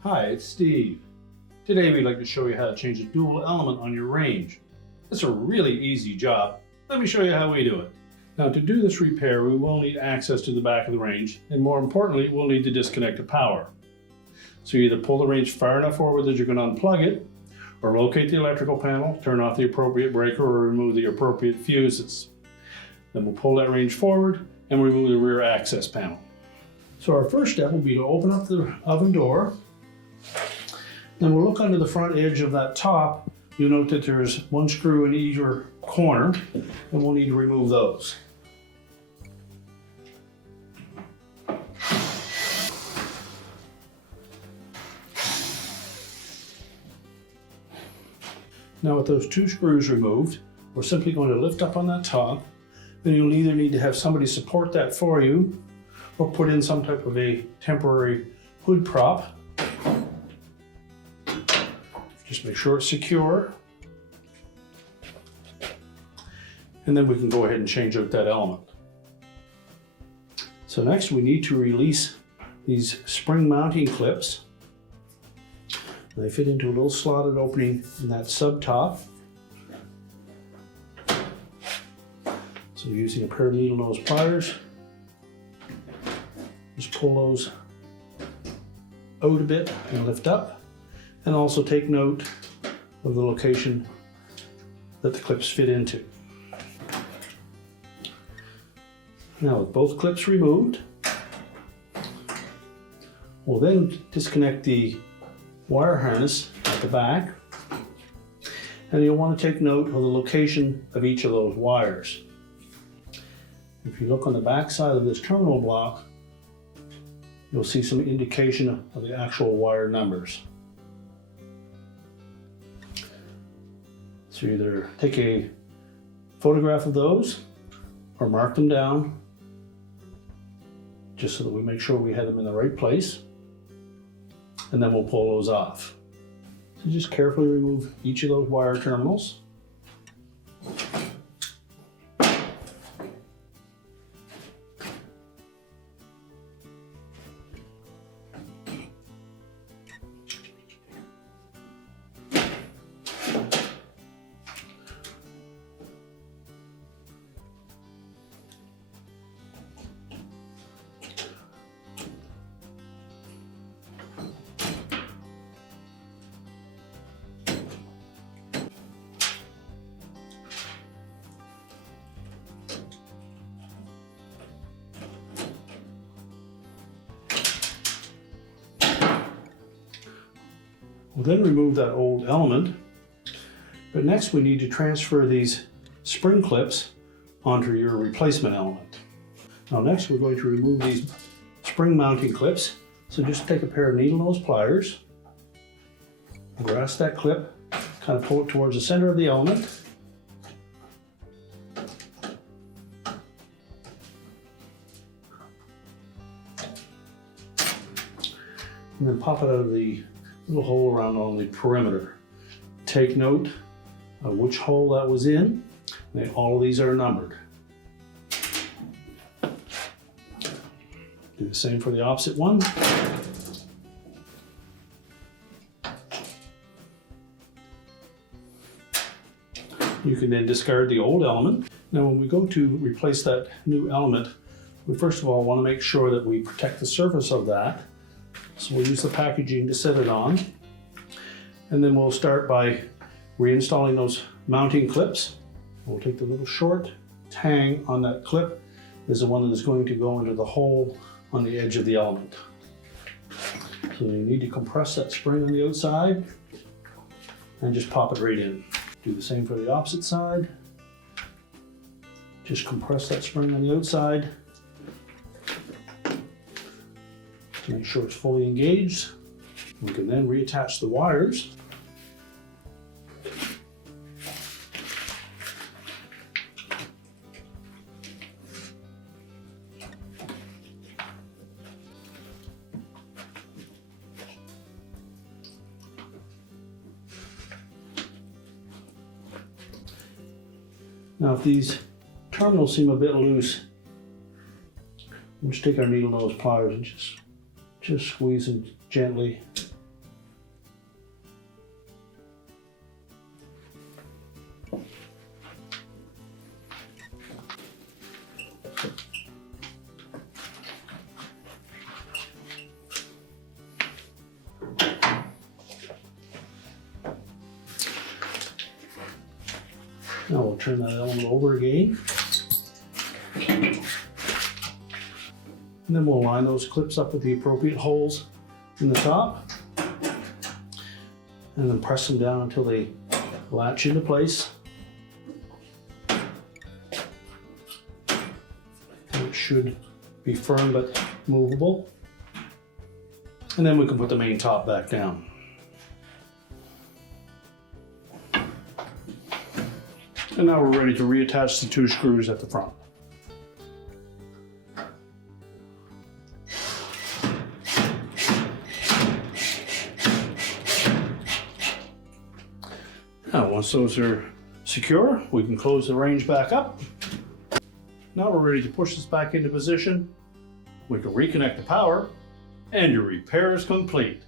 Hi, it's Steve. Today we'd like to show you how to change a dual element on your range. It's a really easy job. Let me show you how we do it. Now, to do this repair, we will need access to the back of the range, and more importantly, we'll need to disconnect the power. So you either pull the range far enough forward that you can unplug it, or locate the electrical panel, turn off the appropriate breaker, or remove the appropriate fuses. Then we'll pull that range forward and remove the rear access panel. So our first step will be to open up the oven door. Then we'll look under the front edge of that top. You'll note that there's one screw in either corner, and we'll need to remove those. Now with those two screws removed, we're simply going to lift up on that top. Then you'll either need to have somebody support that for you, or put in some type of a temporary hood prop. Just make sure it's secure. And then we can go ahead and change out that element. So next we need to release these spring mounting clips. They fit into a little slotted opening in that sub top. So using a pair of needle nose pliers, just pull those out a bit and lift up. And also take note of the location that the clips fit into. Now with both clips removed, we'll then disconnect the wire harness at the back, and you'll want to take note of the location of each of those wires. If you look on the back side of this terminal block, you'll see some indication of the actual wire numbers. So either take a photograph of those or mark them down, just so that we make sure we had them in the right place, and then we'll pull those off. So just carefully remove each of those wire terminals. We'll then remove that old element, but next we need to transfer these spring clips onto your replacement element. Now next we're going to remove these spring mounting clips, so just take a pair of needle nose pliers, grasp that clip, kind of pull it towards the center of the element, and then pop it out of the little hole around on the perimeter. Take note of which hole that was in. And all of these are numbered. Do the same for the opposite one. You can then discard the old element. Now when we go to replace that new element, we first of all want to make sure that we protect the surface of that. So we'll use the packaging to set it on. And then we'll start by reinstalling those mounting clips. We'll take the little short tang on that clip is the one that is going to go into the hole on the edge of the element. So you need to compress that spring on the outside and just pop it right in. Do the same for the opposite side. Just compress that spring on the outside. Make sure it's fully engaged. We can then reattach the wires. Now if these terminals seem a bit loose. We'll just take our needle nose pliers and just squeeze them gently. Now we'll turn that element over again. And then we'll line those clips up with the appropriate holes in the top. And then press them down until they latch into place. It should be firm but movable. And then we can put the main top back down. And now we're ready to reattach the 2 screws at the front. Now once those are secure, we can close the range back up. Now we're ready to push this back into position. We can reconnect the power, and your repair is complete.